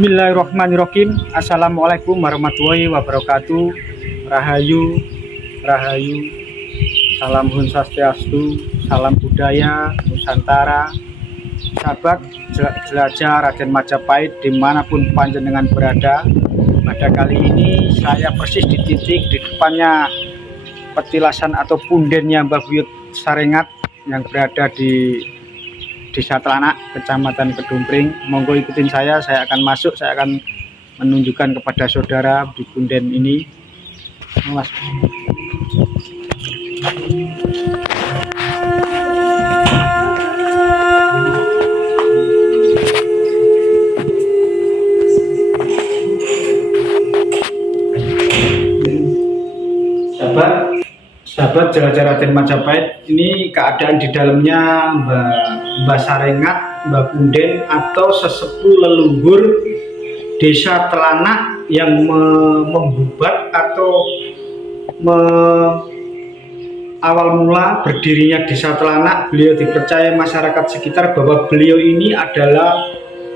Bismillahirrahmanirrahim. Assalamualaikum warahmatullahi wabarakatuh. Rahayu, Rahayu. Salam Hun Swastiastu, salam budaya Nusantara. Sahabat jelajah Raden Majapahit dimanapun panjenengan berada. Pada kali ini saya persis di titik di depannya petilasan atau pundennya Mbah Buyut Sarengat yang berada di Desa Telanak, Kecamatan Kedumpring. Monggo ikutin saya akan masuk, saya akan menunjukkan kepada saudara di punden ini. Mas. Sahabat jelajah Raden Majapahit, ini keadaan di dalamnya Mbah Sarengat, Mbah Punden atau sesepuh leluhur Desa Telanak yang membubat atau awal mula berdirinya Desa Telanak. Beliau dipercaya masyarakat sekitar bahwa beliau ini adalah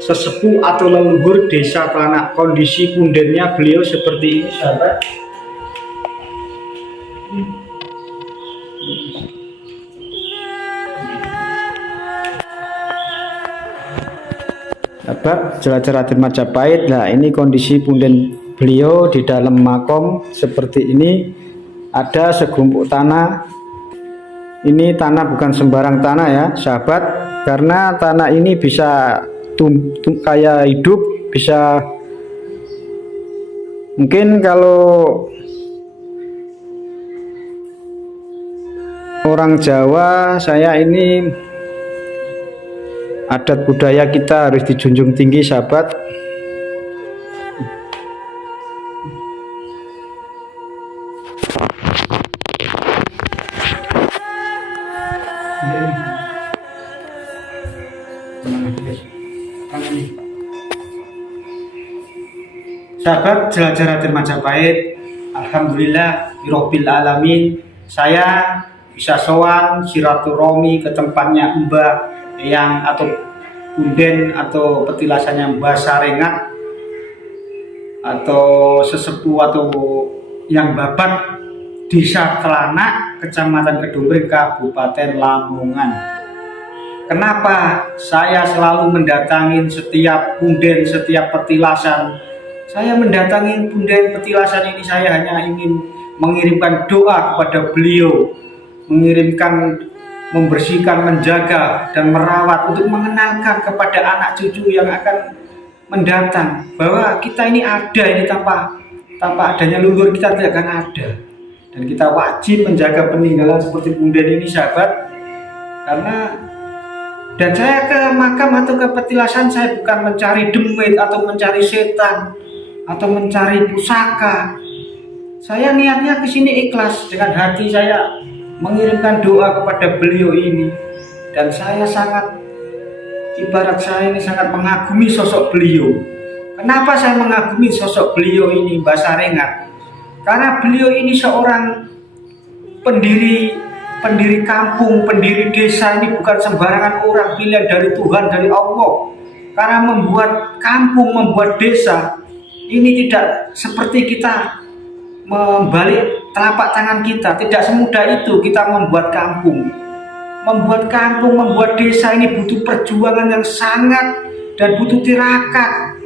sesepuh atau leluhur Desa Telanak. Kondisi pundennya beliau seperti ini, sahabat. Sahabat jelajah Raden Majapahit, nah ini kondisi punden beliau di dalam makom seperti ini. Ada segumpuk tanah. Ini tanah bukan sembarang tanah ya sahabat, karena tanah ini bisa kayak hidup, bisa mungkin kalau orang Jawa, saya ini adat budaya kita harus dijunjung tinggi sahabat. Sahabat jelajah Raden Majapahit, alhamdulillah rabbil alamin, saya bisa sowan silaturahmi ke tempatnya Mbah yang atau punden atau petilasannya Mbah Sarengat atau sesepuh atau yang babat Desa Telanak, Kecamatan Kedumpring, Kabupaten Lamongan. Kenapa saya selalu mendatangi setiap punden, setiap petilasan? Saya mendatangi punden petilasan ini, saya hanya ingin mengirimkan doa kepada beliau, membersihkan, menjaga, dan merawat untuk mengenalkan kepada anak cucu yang akan mendatang bahwa kita ini ada, ini tanpa adanya leluhur kita tidak akan ada, dan kita wajib menjaga peninggalan seperti punden ini sahabat. Dan saya ke makam atau ke petilasan, saya bukan mencari demit atau mencari setan atau mencari pusaka. Saya niatnya ke sini ikhlas dengan hati saya mengirimkan doa kepada beliau ini, dan saya sangat mengagumi sosok beliau. Kenapa saya mengagumi sosok beliau ini, Mbah Sarengat? Karena beliau ini seorang pendiri kampung, pendiri desa. Ini bukan sembarangan orang, pilihan dari Tuhan, dari Allah. Karena membuat kampung, membuat desa ini tidak seperti kita membalik telapak tangan kita, tidak semudah itu kita membuat kampung. Membuat desa ini butuh perjuangan yang sangat dan butuh tirakat.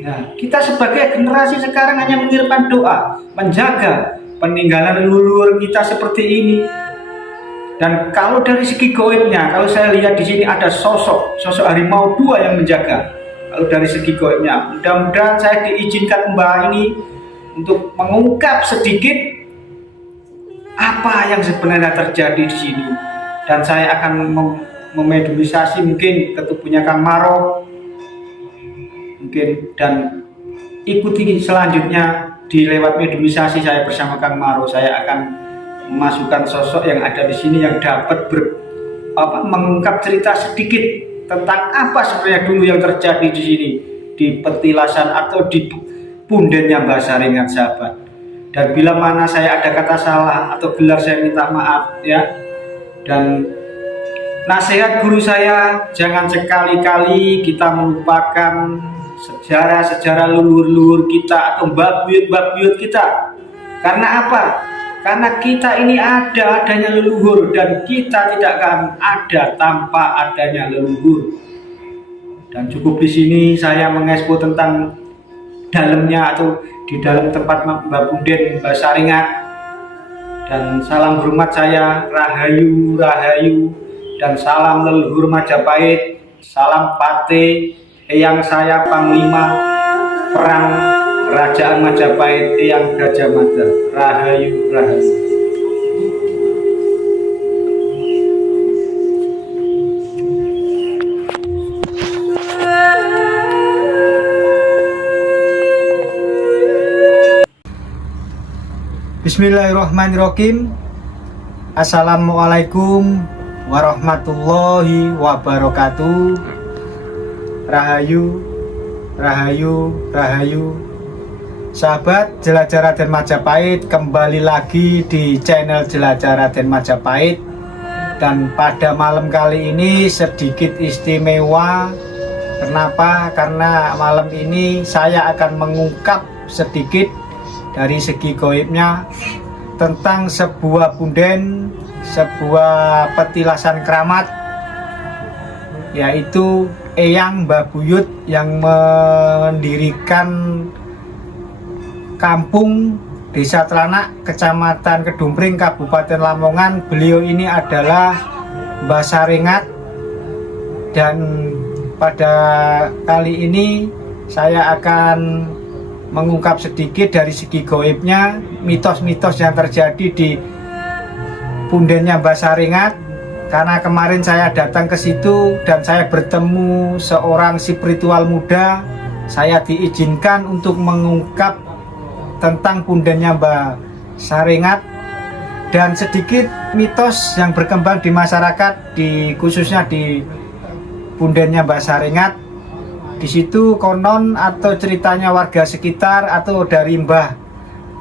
Nah, kita sebagai generasi sekarang hanya mengirimkan doa, menjaga peninggalan leluhur kita seperti ini. Dan kalau dari segi goibnya, kalau saya lihat di sini ada sosok harimau dua yang menjaga. Kalau dari segi goibnya, mudah-mudahan saya diizinkan Mbah ini untuk mengungkap sedikit apa yang sebenarnya terjadi di sini, dan saya akan memediumisasi mungkin ke tubuhnya Kang Maro mungkin, dan ikuti selanjutnya di lewat mediumisasi saya bersama Kang Maro. Saya akan memasukkan sosok yang ada di sini yang dapat mengungkap cerita sedikit tentang apa sebenarnya dulu yang terjadi di sini, di petilasan atau di pundennya Mbah Sarengat sahabat. Dan bila mana saya ada kata salah atau benar, saya minta maaf ya. Dan nasihat guru saya, jangan sekali-kali kita melupakan sejarah-sejarah leluhur-leluhur kita atau mbah buyut kita. Karena apa? Karena kita ini adanya leluhur, dan kita tidak akan ada tanpa adanya leluhur. Dan cukup di sini saya mengekspo tentang dalamnya atau di dalam tempat Mbah Punden Mbah Saringat. Dan salam hormat saya, Rahayu Rahayu, dan salam leluhur Majapahit, salam Pate, eyang saya Panglima Perang Kerajaan Majapahit, eyang Gajah Mada. Rahayu Rahayu. Bismillahirrahmanirrahim. Assalamualaikum warahmatullahi wabarakatuh. Rahayu, Rahayu, Rahayu. Sahabat Jelajah Raden Majapahit, kembali lagi di channel Jelajah Raden Majapahit. Dan pada malam kali ini sedikit istimewa. Kenapa? Karena malam ini saya akan mengungkap sedikit dari segi gaibnya tentang sebuah punden, sebuah petilasan keramat, yaitu Eyang Mbah Buyut yang mendirikan kampung Desa Telanak, Kecamatan Kedumpring, Kabupaten Lamongan. Beliau ini adalah Mbah Saringat. Dan pada kali ini saya akan mengungkap sedikit dari segi gaibnya, mitos-mitos yang terjadi di pundennya Mbah Saringat. Karena kemarin saya datang ke situ dan saya bertemu seorang spiritual muda, saya diizinkan untuk mengungkap tentang pundennya Mbah Saringat dan sedikit mitos yang berkembang di masyarakat, khususnya di pundennya Mbah Saringat. Di situ konon atau ceritanya warga sekitar atau dari mbah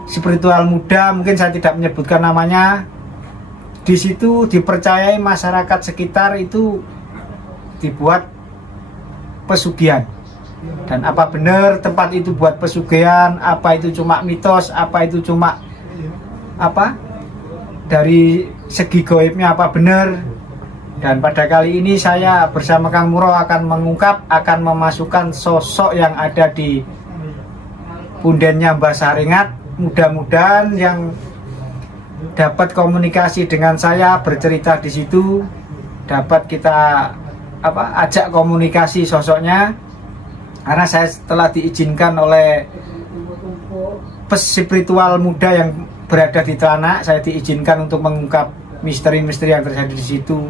spiritual muda, mungkin saya tidak menyebutkan namanya, di situ dipercayai masyarakat sekitar itu dibuat pesugihan. Dan apa benar tempat itu buat pesugihan, apa itu cuma mitos, apa itu cuma apa dari segi gaibnya apa benar. Dan pada kali ini saya bersama Kang Muro akan mengungkap, akan memasukkan sosok yang ada di pundennya Mbah Saringat. Mudah-mudahan yang dapat komunikasi dengan saya, bercerita di situ, dapat kita ajak komunikasi sosoknya. Karena saya telah diizinkan oleh spiritual muda yang berada di Telanak, saya diizinkan untuk mengungkap misteri-misteri yang terjadi di situ.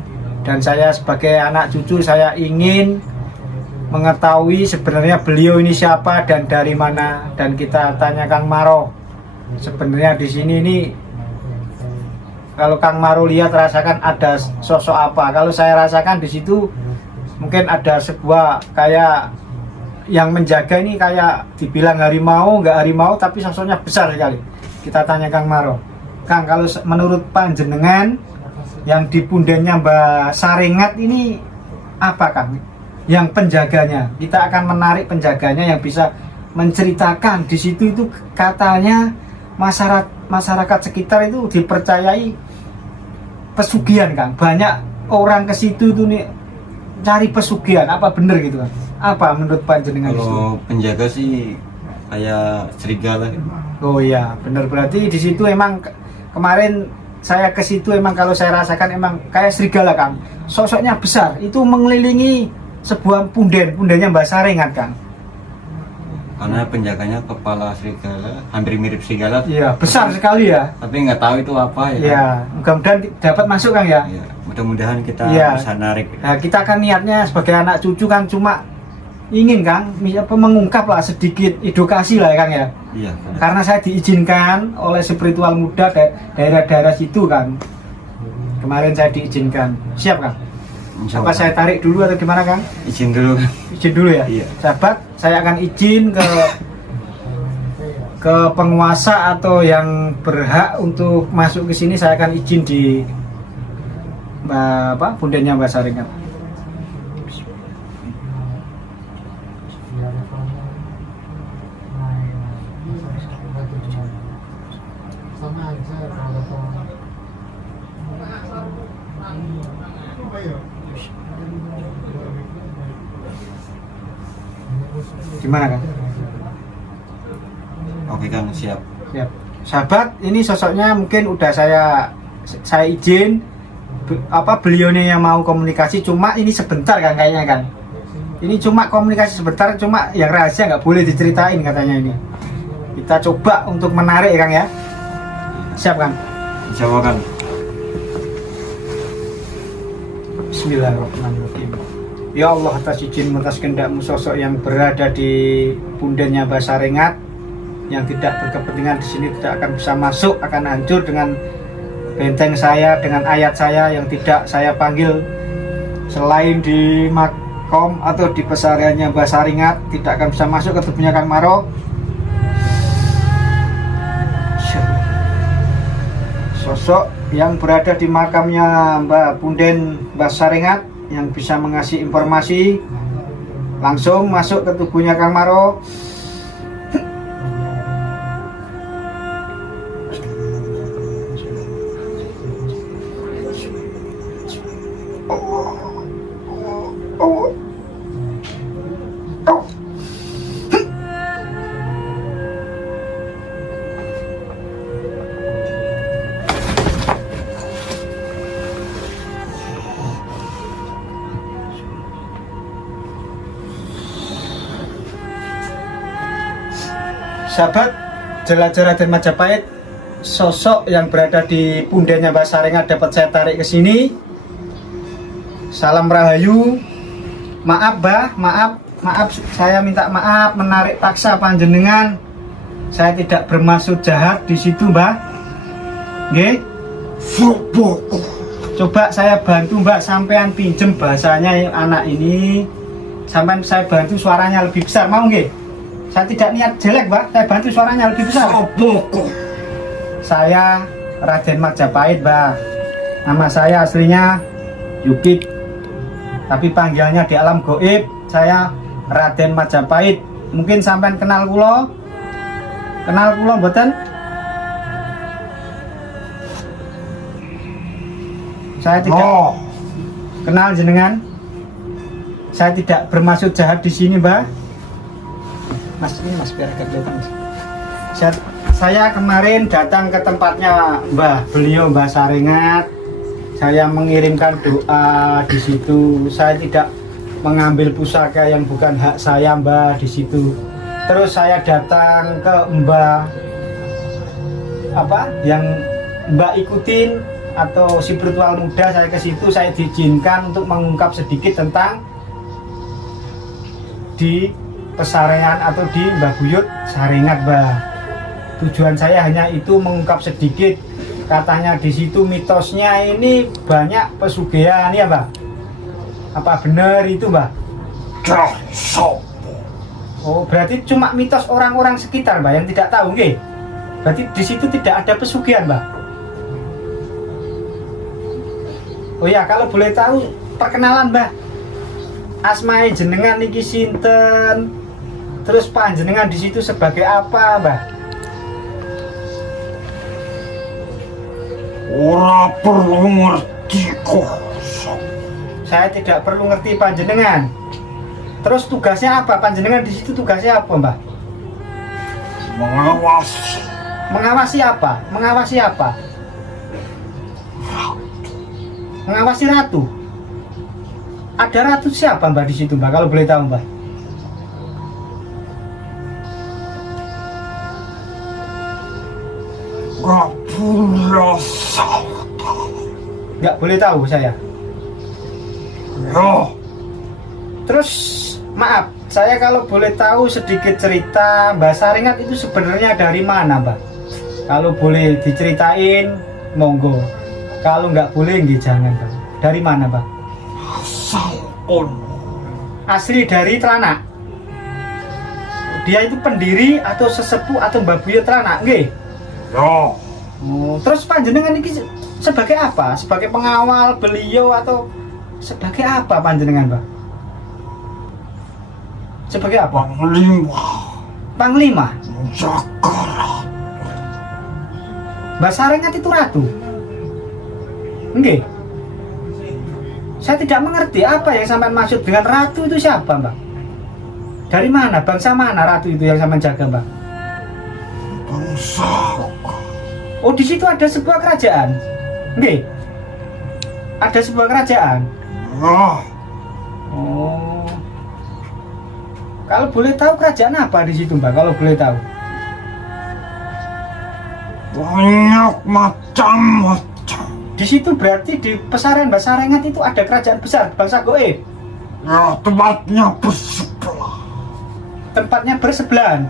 Dan saya sebagai anak cucu, saya ingin mengetahui sebenarnya beliau ini siapa dan dari mana. Dan kita tanya Kang Maro, sebenarnya di sini ini kalau Kang Maro lihat, rasakan ada sosok apa. Kalau saya rasakan di situ mungkin ada sebuah kayak yang menjaga ini, kayak dibilang harimau, nggak harimau, tapi sosoknya besar sekali. Kita tanya Kang Maro. Kang, kalau menurut panjenengan yang di pundennya Mbah Saringat ini apa Kang? Yang penjaganya, kita akan menarik penjaganya yang bisa menceritakan. Di situ itu katanya masyarakat sekitar itu dipercayai pesugihan Kang. Banyak orang ke situ tuh nih cari pesugihan. Apa bener gitu Kang? Apa menurut panjenengan? Kalau penjaga sih kayak serigala. Oh iya, bener. Berarti di situ emang kemarin saya ke situ emang kalau saya rasakan emang kayak serigala Kang. Sosoknya besar, itu mengelilingi sebuah pundennya Mbah Saringat Kang. Karena penjaganya kepala serigala, hampir mirip serigala. Iya, besar sekali ya. Tapi nggak tahu itu apa ya. Iya, mudah-mudahan dapat masuk Kang ya. Iya, mudah-mudahan kita bisa narik. Nah, kita kan niatnya sebagai anak cucu kan cuma ingin Kang mengungkap lah sedikit edukasi lah ya Kang ya. Iya. Benar. Karena saya diizinkan oleh spiritual muda daerah-daerah situ Kang. Kemarin saya diizinkan. Siap Kang? Apa saya tarik dulu atau gimana Kang? Izin dulu kan. Izin dulu ya. Iya. Sahabat, saya akan izin ke penguasa atau yang berhak untuk masuk ke sini. Saya akan izin di pundennya Mbah Saringat. Gimana kan? Oke Kang, siap. Siap. Sahabat, ini sosoknya mungkin udah saya izin beliaunya yang mau komunikasi, cuma ini sebentar kan kayaknya kan. Ini cuma komunikasi sebentar, cuma yang rahasia nggak boleh diceritain katanya ini. Kita coba untuk menarik Kang ya. Siap Kang? Insya Allah Kang. Bismillahirrahmanirrahim. Ya Allah, atas izin atas kehendak-Mu, sosok yang berada di pundanya Mbah Sarengat yang tidak berkepentingan di sini tidak akan bisa masuk, akan hancur dengan benteng saya, dengan ayat saya yang tidak saya panggil. Selain di makom atau di pesariannya Mbah Sarengat, tidak akan bisa masuk ke tubuhnya Kang Maro. Sosok yang berada di makamnya Mbah Punden Mbah Sarengat yang bisa mengasih informasi langsung masuk ke tubuhnya Kang Maro. Sahabat, jelajah Raden Majapahit, sosok yang berada di pundanya Mbah Sarengat dapat saya tarik ke sini. Salam Rahayu. Maaf Mbah, maaf saya minta maaf menarik paksa panjenengan. Saya tidak bermaksud jahat di situ Mbah. Nggih. Coba saya bantu Mbak, sampean pinjem bahasanya anak ini. Sampean saya bantu suaranya lebih besar, mau nggih? Saya tidak niat jelek Mbak, saya bantu suaranya lebih besar. Saya Raden Majapahit Mbak. Nama saya aslinya Yukit, tapi panggilnya di alam goib saya Raden Majapahit. Mungkin sampean kenal kula? Kenal kula mboten? Saya tidak kenal jenengan. Saya tidak bermaksud jahat di sini Mbak. Mas, ini Mas biar agak jauh Mas. Saya kemarin datang ke tempatnya beliau Mbah Sarengat. Saya mengirimkan doa di situ. Saya tidak mengambil pusaka yang bukan hak saya Mbah di situ. Terus saya datang ke Mbah yang Mbak ikutin atau si spiritual muda, saya ke situ, saya diizinkan untuk mengungkap sedikit tentang di pesarengan atau di Mbah Buyut Sarengat Mbah. Tujuan saya hanya itu mengungkap sedikit. Katanya di situ mitosnya ini banyak pesugihan ya Mbah. Apa benar itu Mbah? Oh, berarti cuma mitos orang-orang sekitar Mbah yang tidak tahu nggih. Berarti di situ tidak ada pesugihan Mbah. Oh ya, kalau boleh tahu perkenalan Mbah. Asmae jenengan niki sinten? Terus panjenengan di situ sebagai apa, Mbah? Ora perlu ngerti kosong. Saya tidak perlu ngerti panjenengan. Terus tugasnya apa? Panjenengan di situ tugasnya apa, Mbah? Mengawasi. Mengawasi apa? Mengawasi apa? Mengawasi ratu. Ada ratu siapa Mbah di situ Mbah? Kalau boleh tahu Mbah. Nggak boleh tahu saya. Ya. Terus maaf, saya kalau boleh tahu sedikit cerita Mbah Sarengat itu sebenarnya dari mana Mbah? Kalau boleh diceritain, monggo. Kalau nggak boleh, nggih jangan Mbah. Dari mana Mbah? Asli dari Telanak. Dia itu pendiri atau sesepuh atau Mbah Buyut Telanak, nggih? Ya. Oh, terus panjenengan ini sebagai apa? Sebagai pengawal beliau atau sebagai apa panjenengan, Mbah? Sebagai apa? Panglima. Panglima. Jakarta. Mbah Sarengat itu ratu. Nggih. Saya tidak mengerti apa yang sampean maksud dengan ratu itu siapa, Mbah? Dari mana? Bangsa mana ratu itu yang sampean jaga, Mbah? Bangsa. Oh, di situ ada sebuah kerajaan. Nggih. Ada sebuah kerajaan. Ya, Oh. Kalau boleh tahu kerajaan apa di situ, Mbak? Kalau boleh tahu. banyak macam-macam. Di situ berarti di Pesarean Basarengat itu ada kerajaan besar bangsa Goib. Ya, tempatnya bersebelah. Tempatnya bersebelahan.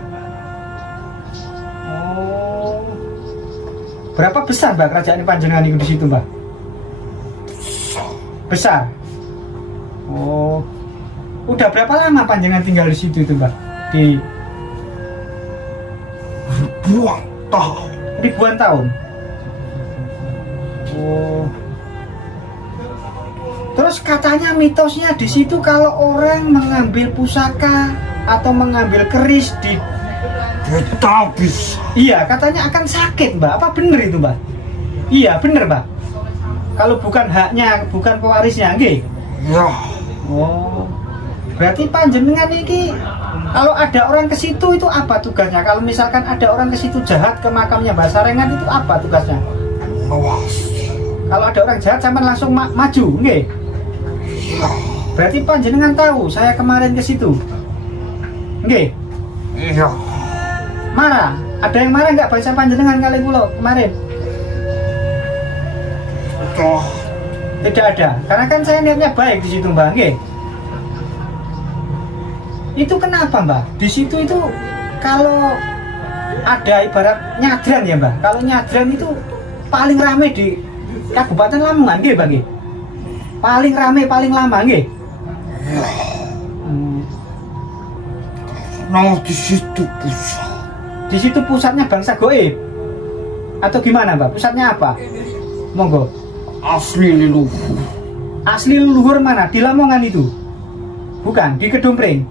Oh. Berapa besar, Mbak, kerajaan panjenengan itu di situ, Mbak? Besar. Oh. Udah berapa lama panjenengan tinggal di situ itu, Mbak? Di Ribuan tahun. ribuan tahun. Oh. Terus katanya mitosnya di situ kalau orang mengambil pusaka atau mengambil keris di Kita bisa. iya, katanya akan sakit, Mbak. Apa bener itu, Mbak? Iya, bener, Mbak. Kalau bukan haknya, bukan pewarisnya, nggih. Ya, Oh. Berarti panjenengan ini kalau ada orang ke situ itu apa tugasnya? Kalau misalkan ada orang ke situ jahat ke makamnya Basarengat itu apa tugasnya? mengawasi. Kalau ada orang jahat sampean langsung maju, nggih. Ya, Berarti panjenengan tahu saya kemarin ke situ. Nggih. ya. Marah. Ada yang marah nggak bangsa panjenengan kali kula kemarin? Sudah. Tidak ada. Karena kan saya niatnya baik di situ, Mbak, nggih. Itu kenapa, Mbak? Di situ itu kalau ada ibarat nyadran ya, Mbak. Kalau nyadran itu paling rame di Kabupaten Lamongan, nggih, Mbak, nggih. Paling rame, paling lama, nggih. Ya, Hmm. nah di situ pusat. Di situ pusatnya bangsa Goib. Atau gimana, Mbak? Pusatnya apa? Monggo. Asli leluhur. Asli leluhur mana? Di Lamongan itu? Bukan, di Kedompreng.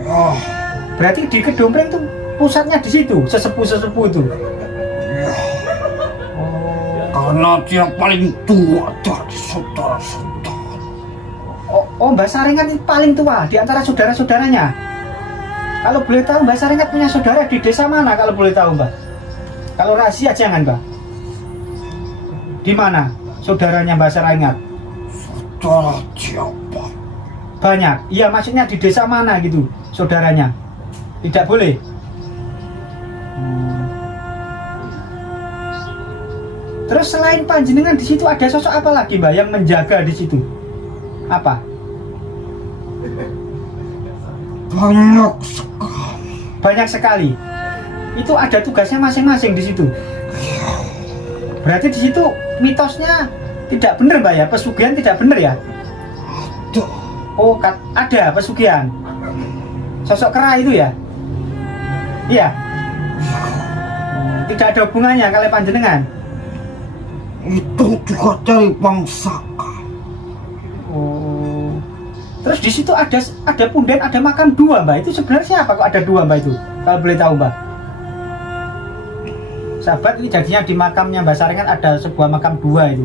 Ya, Berarti di Kedompreng tuh pusatnya di situ, sesepuh-sesepuh itu. ya. Karena dia paling tua dari saudara-saudara. Oh, Mbak Sarengat itu paling tua di antara saudara-saudaranya. Kalau boleh tahu Mbak Sarengat punya saudara di desa mana kalau boleh tahu, Mbak? Kalau rahasia jangan, Mbak. Di mana saudaranya Mbak Sarengat? Saudara siapa? Banyak. Iya, maksudnya di desa mana gitu saudaranya? Tidak boleh. Hmm. Terus selain panjenengan di situ ada sosok apa lagi, Mbak, yang menjaga di situ? Apa? Banyak sekali. Banyak sekali. Itu ada tugasnya masing-masing di situ. Berarti di situ mitosnya tidak benar, Mbak, ya? Pesugihan tidak benar ya? Ada. Oh, ada pesugihan. Sosok kera itu ya? Iya. Tidak ada hubungannya kali panjenengan. Itu juga dari bangsa. Oh. Terus di situ ada punden, ada makam dua, Mbak. Itu sebenarnya siapa kok ada dua, Mbak, itu? Kalau boleh tahu, Mbak. Sahabat, ini jadinya di makamnya Mbak Sarengat ada sebuah makam dua itu.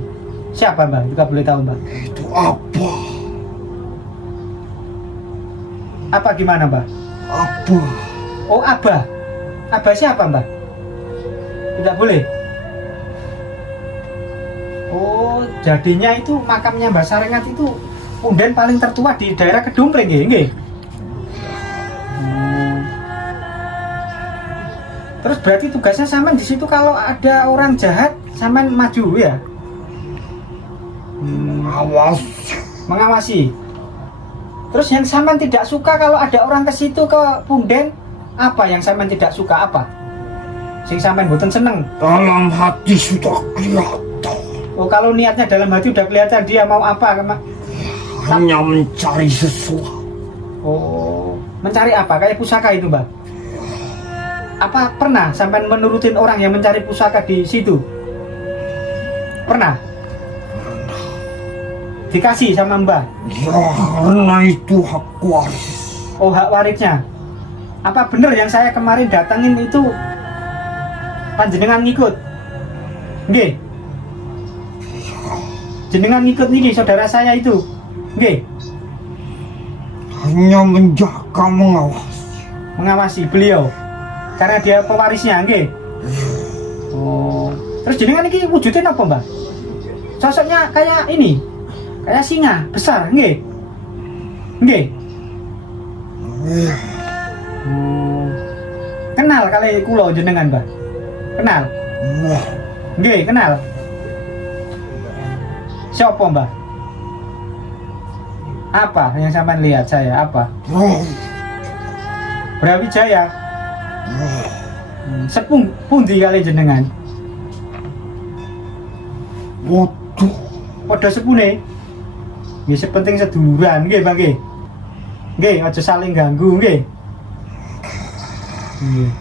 Siapa, Mbak? Jika boleh tahu, Mbak. Itu apa? Apa gimana, Mbak? Apa? Oh, Abah. Abah siapa, Mbak? Tidak boleh. Oh, jadinya itu makamnya Mbak Sarengat itu punden paling tertua di daerah Kedompreng, nggih. Terus berarti tugasnya sampean di situ kalau ada orang jahat sampean maju ya? Awas. Mengawasi. Terus yang sampean tidak suka kalau ada orang ke situ ke punden, apa yang sampean tidak suka apa? Sing sampean mboten seneng. Dalam hati sudah kelihatan. Oh, kalau niatnya dalam hati udah kelihatan dia mau apa, Hanya mencari sesuatu. Oh, mencari apa? Kayak pusaka itu, Mbak. Apa pernah sampai menurutin orang yang mencari pusaka di situ? Pernah? Dikasih sama Mbak? Ya, karena itu hak waris. Oh, hak warisnya. Apa bener yang saya kemarin datangin itu panjenengan ngikut? Nggih. Jenengan ngikut nih saudara saya itu. Nggih. Hanya menjaga mengawasi. mengawasi beliau karena dia pewarisnya nggih. Oh, terus jenengan iki wujudnya apa Mbah? Sosoknya kayak ini, kayak singa besar nggih. Nggih. Kenal kali kula jenengan Mbah? Kenal? Nggih, kenal. Siapa Mbah? Apa yang sampean lihat saya? Apa? Brawijaya. Sepung pundi kali jenengan? Waduh, Padha sepune. Nggih sepenting seduluran nggih, Bang nggih. Nggih, aja saling ganggu nggih. Nggih.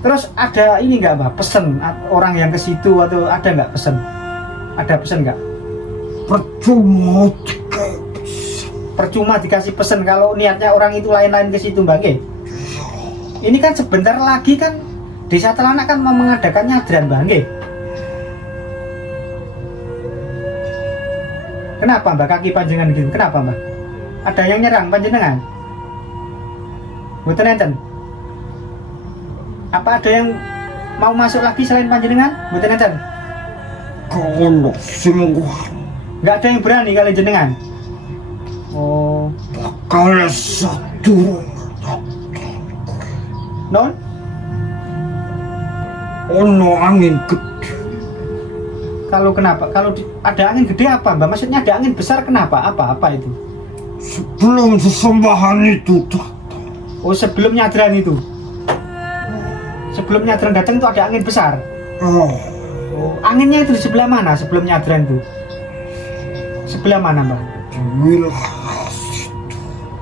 Terus ada ini enggak Mbah, pesen orang yang ke situ atau ada enggak pesen? Ada pesen enggak? Percuma dikasih pesen kalau niatnya orang itu lain-lain ke situ Mbak nggih. Ini kan sebentar lagi kan Desa Telanak kan mau mengadakan nyadran Mbak nggih. Kenapa Mbak kaki panjenengan gitu? Kenapa Mbak? Ada yang nyerang panjenengan? Mboten enten. Apa ada yang mau masuk lagi selain panjenengan? Mboten enten. kono sungguh Enggak ada yang berani kali jenengan. Oh, bakal satu non? ono angin gede. Kalau kenapa? Kalau ada angin gede apa Mbak? Maksudnya ada angin besar kenapa? Apa itu? Sebelum sesembahan itu datang, Oh, sebelum nyadran itu. Sebelum nyadran datang itu ada angin besar. oh, Oh, anginnya itu di sebelah mana sebelum nyadran itu? Sebelah mana Mbak? di wilayah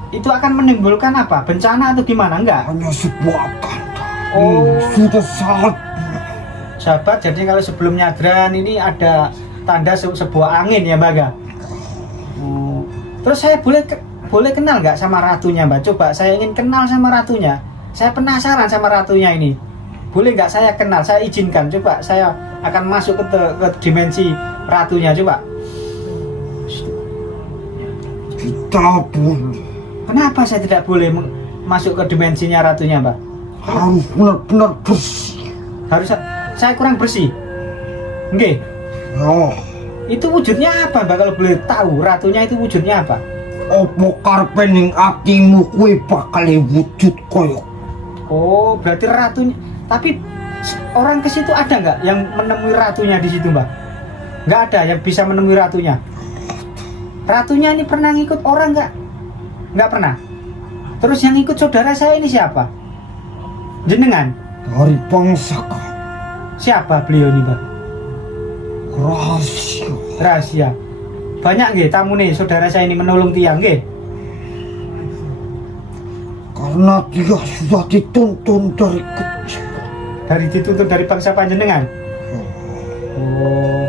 Itu akan menimbulkan apa? Bencana atau gimana? Enggak? hanya sebuah tanda. Oh. Sudah saat Sahabat, jadi kalau sebelum nyadran ini ada tanda sebuah angin ya Mbak ya? Oh. Terus saya boleh kenal nggak sama ratunya Mbak? Coba saya ingin kenal sama ratunya. Saya penasaran sama ratunya ini. Boleh nggak saya kenal? Saya izinkan. Coba saya akan masuk ke dimensi ratunya. Coba. kita boleh, Kenapa saya tidak boleh masuk ke dimensinya ratunya Mbak? harus benar-benar bersih. Harus saya kurang bersih. Nggih. Oh, Itu wujudnya apa Mbak kalau boleh tahu? Ratunya itu wujudnya apa? opo karpening atimu kuwi bakal wujud koyo Oh, berarti ratunya. Tapi orang ke situ ada nggak yang menemui ratunya di situ Mbak? Nggak ada yang bisa menemui ratunya. Ratunya ini pernah ngikut orang nggak? Nggak pernah. Terus yang ikut saudara saya ini siapa? Jenengan? dari bangsa kami. Siapa beliau nih Mbak? Rahasia. Rahasia. Banyak nggih tamu nih saudara saya ini menolong tiang nggih. Karena dia sudah dituntun dari kecil. Dituntut dari bangsa panjenengan. Oh,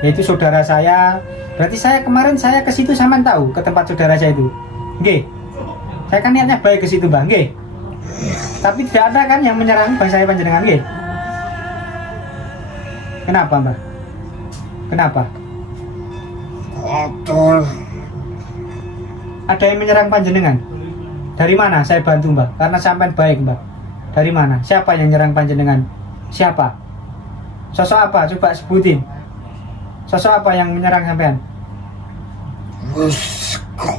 yaitu saudara saya. Berarti saya kemarin saya ke situ sampean tahu ke tempat saudara saya itu. Nggih. Saya kan niatnya baik ke situ, Bang, nggih. Tapi tidak ada kan yang menyerang bangsa panjenengan nggih. Kenapa, Mbak? Kenapa? Atau Ada yang menyerang panjenengan? Dari mana saya bantu, Mbak? Karena sampean baik, Mbak. Dari mana? Siapa yang nyerang panjenengan? Siapa? Sosok apa? Coba sebutin. Sosok apa yang menyerang sampean? Musko.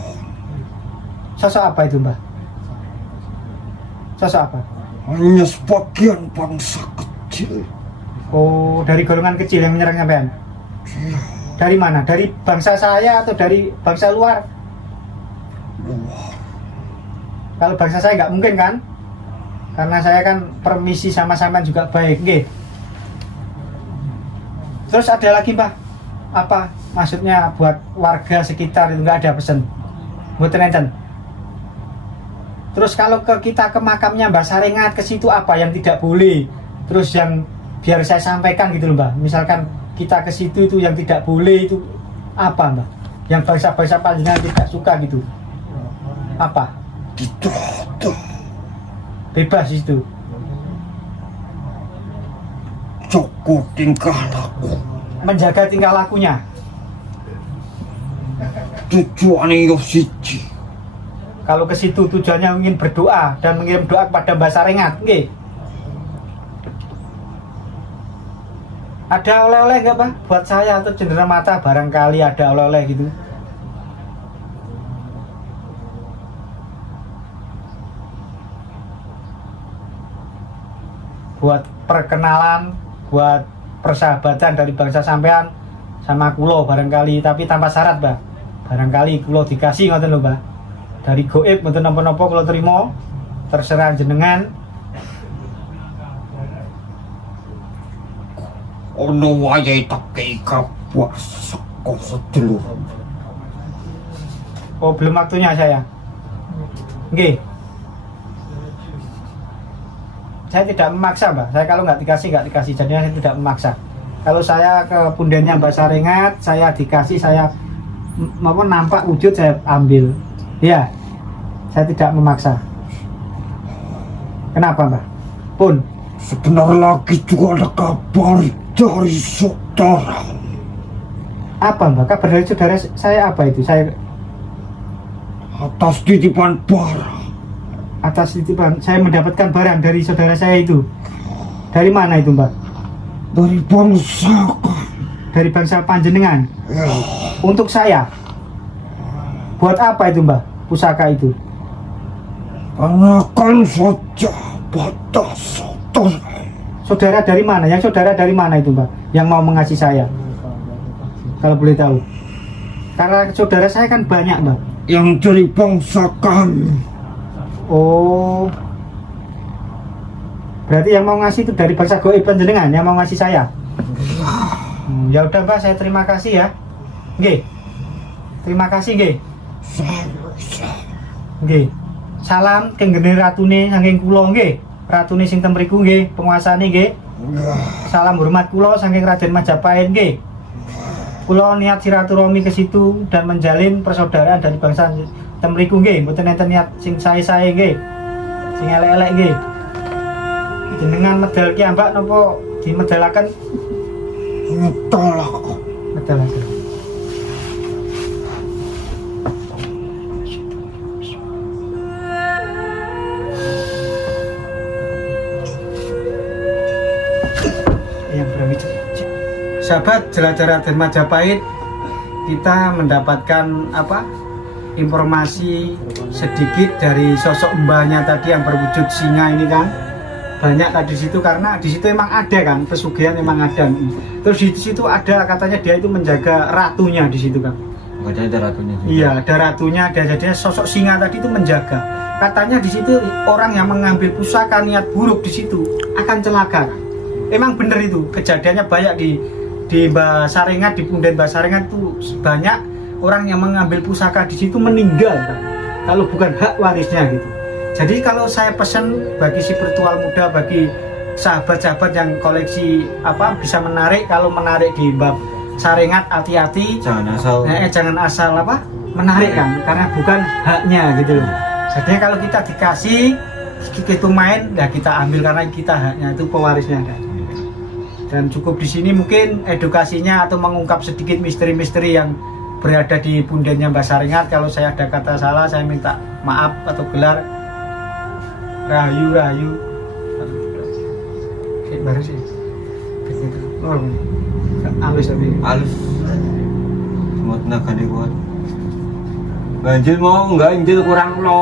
Sosok apa itu Mbak? Sosok apa? Hanya sebagian bangsa kecil. Oh, dari golongan kecil yang menyerang sampean? Dari mana? Dari bangsa saya atau dari bangsa luar? Kalau bangsa saya nggak mungkin kan? Karena saya kan permisi sama sampean juga baik, nggih. Terus ada lagi Mbak? Apa maksudnya buat warga sekitar itu nggak ada pesan? Mboten enten. Terus kalau kita ke makamnya Mbak Sarengat ke situ apa yang tidak boleh? Terus yang biar saya sampaikan gitu loh Mbak. Misalkan kita ke situ itu yang tidak boleh itu apa Mbak? Yang bangsa-bangsa panjenengan tidak suka gitu. Apa? Tidak. Bebas itu. Joko tingkah laku. Menjaga tingkah lakunya. Tujuannya yo siji. Kalau ke situ tujuannya ingin berdoa dan mengirim doa kepada Mbah Sarengat, nggih. Ada oleh-oleh nggak Pak? Buat saya atau cenderamata barangkali ada oleh-oleh gitu. Buat perkenalan, buat persahabatan dari bangsa sampean sama kulo barangkali, tapi tanpa syarat Mbak. Barangkali kulo dikasih ngoten lho Mbak. Dari goib mboten napa-napa kulo terima, terserah jenengan. Ono wayahe tak kei kabar saka sedulur. Oh, belum waktunya saya. Nggih. Saya tidak memaksa Mbak. Saya kalau nggak dikasih. Jadinya saya tidak memaksa. Kalau saya ke pundennya Mbak Sarengat, saya dikasih, saya maupun nampak wujud saya ambil. Ya, saya tidak memaksa. Kenapa Mbak? Pun. Sebentar lagi juga ada kabar dari saudara. Apa Mbak? Kabar dari saudara saya apa itu? Saya Atas titipan barang. atas titipan saya mendapatkan barang dari saudara saya itu. Dari mana itu Mbak? Dari bangsa. Dari bangsa panjenengan. Ya, Untuk saya. Buat apa itu Mbak? Pusaka itu. karena kan saja batas saudara. Saudara dari mana? Yang saudara dari mana itu Mbak? Yang mau mengasihi saya? Kalau boleh tahu. Karena saudara saya kan banyak Mbak. Yang dari bangsa kami. Oh. Berarti yang mau ngasih itu dari bangsa goib panjenengan yang mau ngasih saya. Ya udah Mbak, saya terima kasih ya. Nggih. Terima kasih nggih. Nggih. Salam kenggene ratune saking kula nggih. Ratune sing temriku nggih, penguasane nggih. Salam hormat kula saking Raden Majapahit nggih. Kula niat silaturahmi ke situ dan menjalin persaudaraan dari bangsa temriku nggih, mboten enten niat sing sae-sae nggih. Sing elek-elek nggih. Jenengan medal ki ambak napa dimedalaken? Tolak. Medalaken. Yang berani sahabat jelajah Raden Majapahit, kita mendapatkan apa informasi sedikit dari sosok mbahnya tadi yang berwujud singa ini kan. Banyak tadi di situ karena di situ emang ada kan pesugihan, emang ada. Terus di situ ada katanya dia itu menjaga ratunya di situ kan. Katanya ada ratunya juga. Iya, ada ratunya, ada jadinya sosok singa tadi itu menjaga. Katanya di situ orang yang mengambil pusaka niat buruk di situ akan celaka. Emang bener itu, kejadiannya banyak di Mbah Sarengat, di Punden Mbah Sarengat itu banyak orang yang mengambil pusaka di situ meninggal kan? Kalau bukan hak warisnya gitu. Jadi kalau saya pesan bagi si virtual muda, bagi sahabat-sahabat yang koleksi apa bisa menarik, kalau menarik di Mbah Sarengat hati-hati, jangan asal apa menarik kan, karena bukan haknya gitu loh. Jadinya kalau kita dikasih kita main, ya kita ambil karena kita haknya, itu pewarisnya kan. Dan cukup di sini mungkin edukasinya atau mengungkap sedikit misteri-misteri yang berada di pundennya Mbah Sarengat. Kalau saya ada kata salah, saya minta maaf atau gelar. Rahayu. Baru sih. Oh, halus tapi. Halus. Semua tenaga kuat. Banjir mau enggak, injil kurang lo.